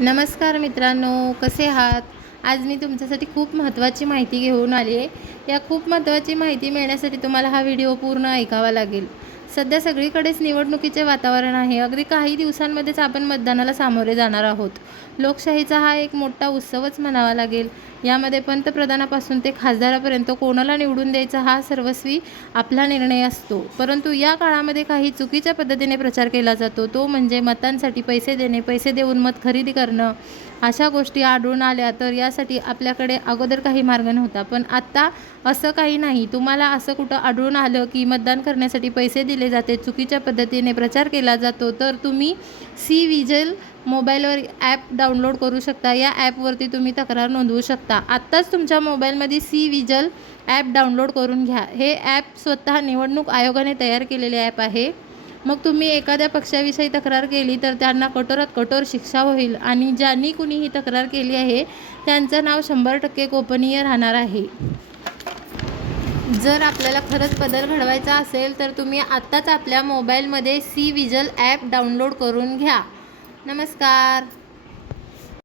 नमस्कार मित्रांनो कसे आहात? आज मी तुमच्यासाठी खूप महत्त्वाची माहिती घेऊन आली आहे. या खूप महत्त्वाची माहिती मिळण्यासाठी तुम्हाला हा व्हिडिओ पूर्ण ऐकावा लागेल. सध्या सगळीकडेच निवडणुकीचे वातावरण आहे. अगदी काही दिवसांमध्येच आपण मतदानाला सामोरे जाणार आहोत. लोकशाहीचा हा एक मोठा उत्सवच म्हणावा लागेल. यामध्ये पंतप्रधानापासून ते खासदारापर्यंत कोणाला निवडून द्यायचा हा सर्वस्वी आपला निर्णय असतो. परंतु या काळामध्ये काही चुकीच्या पद्धतीने प्रचार केला जातो. तो म्हणजे मतांसाठी पैसे देणे पैसे देऊन मत खरेदी करणं. अशा गोष्टी आढळून आल्या तर यासाठी आपल्याकडे अगोदर काही मार्ग नव्हता. पण आत्ता असं काही नाही. तुम्हाला असं कुठं आढळून आलं की मतदान करण्यासाठी पैसे दिले जाते. चुकीच्या पद्धतीने प्रचार केला जातो तर तुम्ही सी विजल मोबाईलवर ॲप डाउनलोड करू शकता. या ॲपवरती तुम्ही तक्रार नोंदवू शकता. आत्ताच तुमच्या मोबाईलमध्ये सी विजल ॲप डाउनलोड करून घ्या. हे ॲप स्वतः निवडणूक आयोगाने तयार केलेले ॲप आहे. मग तुम्ही एखाद्या पक्षाविषयी तक्रार केली तर त्यांना कठोरात कठोर शिक्षा होईल आणि ज्यांनी कुणी ही तक्रार केली आहे त्यांचं नाव शंभर टक्के गोपनीय राहणार आहे. जर आपल्याला खरंच बदल घडवायचा असेल तर तुम्ही आत्ताच आपल्या मोबाईलमध्ये सी विजल ॲप डाउनलोड करून घ्या. नमस्कार.